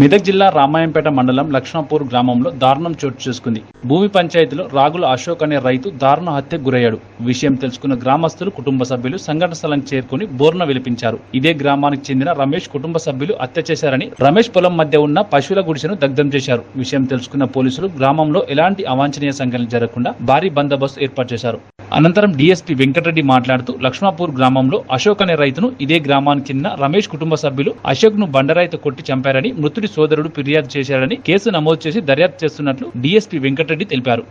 మెదక్ జిల్లా రామాయంపేట మండలం లక్ష్మణపూర్ గ్రామంలో దారుణం చోటు చేసుకుంది. భూమి పంచాయతీలో రాగుల అశోక్ అనే రైతు దారుణ హత్యకు గురయ్యాడు. విషయం తెలుసుకున్న గ్రామస్తులు, కుటుంబ సభ్యులు సంఘటన స్థలానికి చేరుకుని బోర్న విలిపించారు. ఇదే గ్రామానికి చెందిన రమేష్ కుటుంబ సభ్యులు హత్య చేశారని, రమేష్ పొలం మధ్య ఉన్న పశువుల గుడిసెను దగ్ధం చేశారు. విషయం తెలుసుకున్న పోలీసులు గ్రామంలో ఎలాంటి అవాంఛనీయ సంఘటనలు జరగకుండా భారీ బందోబస్తు ఏర్పాటు చేశారు. అనంతరం డీఎస్పీ వెంకటరెడ్డి మాట్లాడుతూ లక్ష్మణపూర్ గ్రామంలో అశోక్ అనే రైతును ఇదే గ్రామానికి చెందిన రమేష్ కుటుంబ సభ్యులు అశోక్ ను బండరాయితో కొట్టి చంపారని, మృతుడి సోదరుడు ఫిర్యాదు చేశారని కేసు నమోదు చేసి దర్యాప్తు చేస్తున్నట్లు డీఎస్పీ వెంకటరెడ్డి తెలిపారు.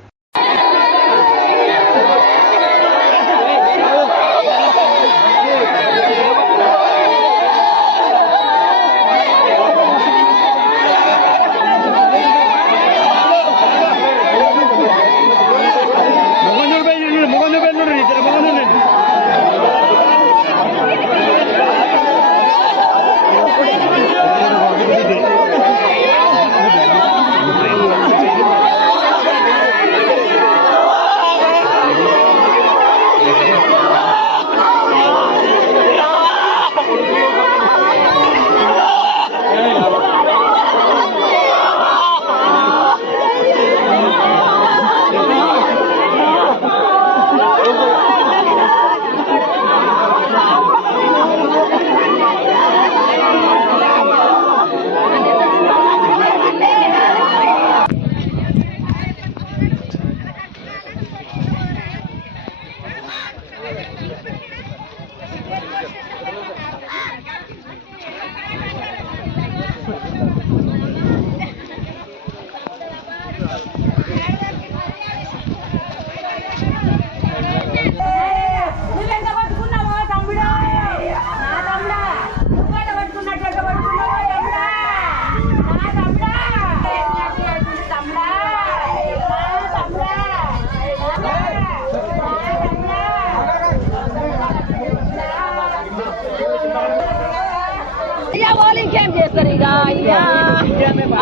ఇంకేం చేస్తారు ఇక అయ్యా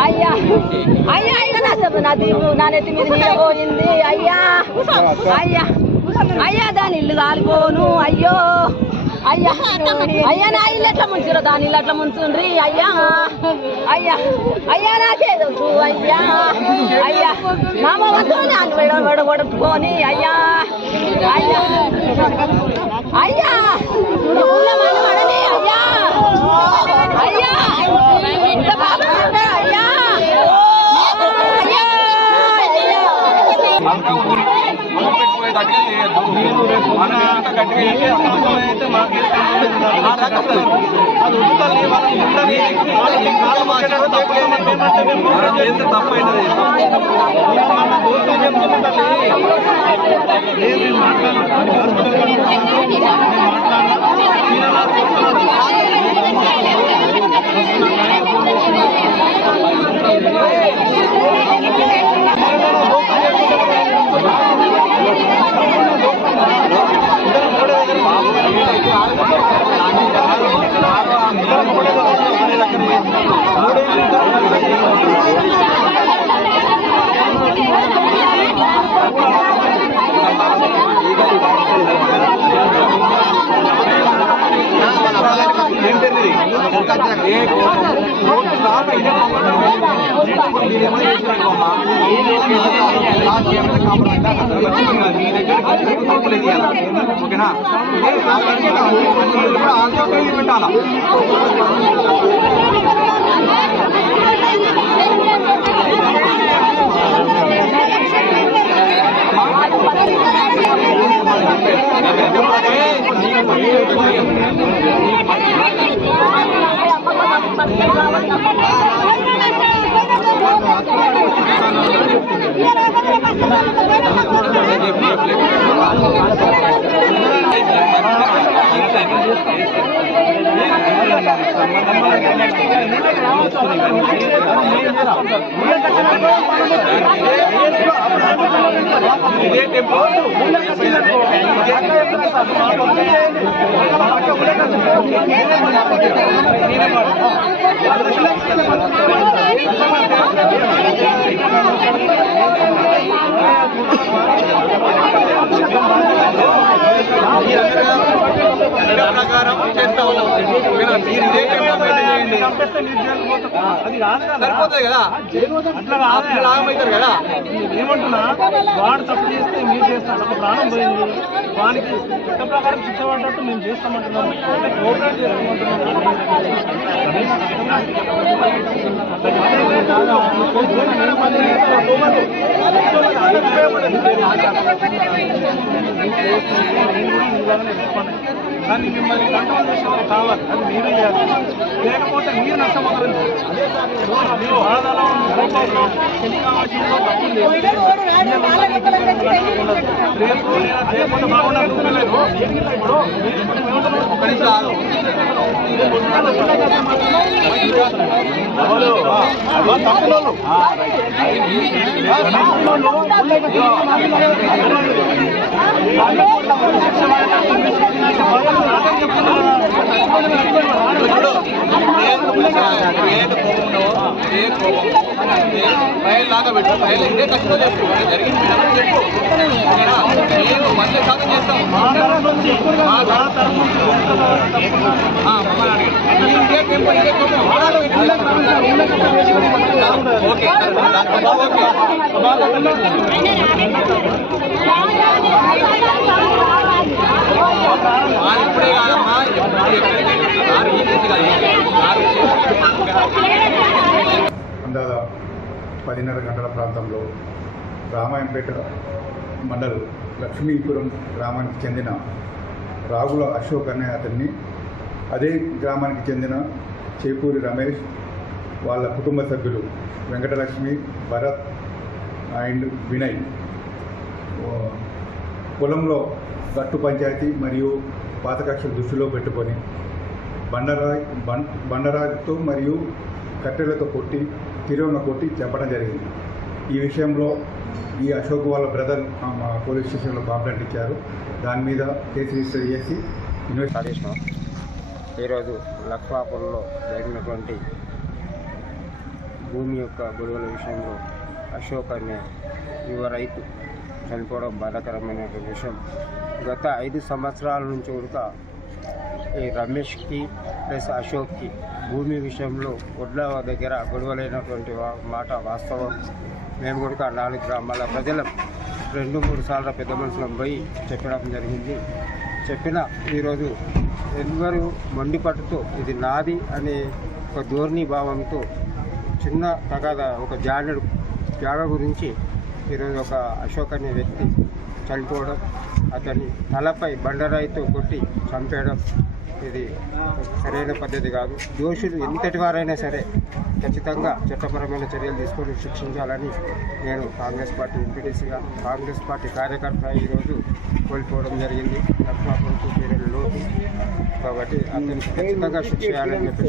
అయ్యా అయ్యా ఇక నా దీపు నా నెత్తి మీద నీడ పోయింది అయ్యా అయ్యా అయ్యా దాని ఇల్లు కాలిపోను అయ్యో అయ్యా అయ్యా నా ఇల్లు ఎట్లా ముంచారు, దాని ఇల్లు ఎట్లా ముంచుండ్రి అయ్యా అయ్యా అయ్యా నాకేదో అయ్యా అయ్యా మామ వద్దు వడుకొని అయ్యా అయ్యా అయ్యా పడని అయ్యా అయ్యా అయ్యా ఓకేనా పెట్టాలా ప్రకారం చేస్తా ఉన్నాం. మీరు ఇదే చంపేస్తే మీరు జైలు పోతారు. అది కాదు కదా, సరిపోతుంది కదా, అట్లా కాదు. లాగమవుతారు కదా. ఏమంటున్నా, వాడు తప్పు చేస్తే మీరు చేస్తారు, ఒక ప్రాణం పోయింది, వానికి చట్ట ప్రకారం శిక్ష పడ్డట్టు మేము చేస్తామంటున్నాం, కోఆపరేట్ చేస్తామంటున్నాం. కానీ మిమ్మల్ని కంట్రోల్ చేసే వాళ్ళు కావాలి, అది మీరే చేయాలి. లేకపోతే మీరు నష్టపోతారు. మీరు బాధలో కోపంలో కావాల్సిందో తప్పు లేదు. లేకపోతే బాగుండదు లేదు. ఇప్పుడు ఒక్క నిమిషం ఆగు. ఫైల్ లాగా పెట్టు, ఫైల్ ఇదే ఖచ్చితంగా చెప్పు, జరిగింది చెప్పు. నేను 100% చేస్తాం. ఓకే ఇప్పుడే కాదమ్మా, అందాల 10:30 గంటల ప్రాంతంలో రామాయంపేట మండల్ లక్ష్మీపురం గ్రామానికి చెందిన రాగుల అశోక్ అనే అతన్ని అదే గ్రామానికి చెందిన చేపూరి రమేష్ వాళ్ళ కుటుంబ సభ్యులు వెంకటలక్ష్మి, భరత్ అండ్ వినయ్ పొలంలో గట్టు పంచాయతీ మరియు పాత కక్షలు దృష్టిలో పెట్టుకొని బండరాయితో మరియు కట్టెలతో కొట్టి తిరోన కొట్టి చంపడం జరిగింది. ఈ విషయంలో ఈ అశోక్ వాళ్ళ బ్రదర్ మా పోలీస్ స్టేషన్లో కంప్లైంట్ ఇచ్చారు. దాని మీద కేసు రిజిస్టర్ చేసి ఇన్వెస్టిగేషన్ ఈరోజు లక్ష్మాపురంలో జరిగినటువంటి భూమి యొక్క గొడవల విషయంలో అశోక్ అనే యువ రైతు చనిపోవడం బాధాకరమైనటువంటి విషయం. గత 5 సంవత్సరాల నుంచి కూడా ఈ రమేష్కి ప్లస్ అశోక్కి భూమి విషయంలో ఒడ్ల దగ్గర గొడవలైనటువంటి మాట వాస్తవం. మేము కూడా 4 గ్రామాల ప్రజలం 2-3 సార్లు పెద్ద మనుషులను పోయి చెప్పడం జరిగింది. చెప్పిన ఈరోజు ఎవరు మొండిపట్టుతో ఇది నాది అనే ఒక ధోరణి భావంతో చిన్న తగాద ఒక జాగ గురించి ఈరోజు ఒక అశోక్ అనే వ్యక్తి చనిపోవడం, అతని తలపై బండరాయితో కొట్టి చంపేయడం ఇది సరైన పద్ధతి కాదు. దోషులు ఎంతటి వారైనా సరే ఖచ్చితంగా చట్టపరమైన చర్యలు తీసుకొని శిక్షించాలని నేను కాంగ్రెస్ పార్టీ ఎంపీటీసీగా, కాంగ్రెస్ పార్టీ కార్యకర్త ఈరోజు కోల్పోవడం జరిగింది. లక్ష్మాపురం లోతు కాబట్టి అతనికి ఖచ్చితంగా శిక్ష చేయాలని చెప్పి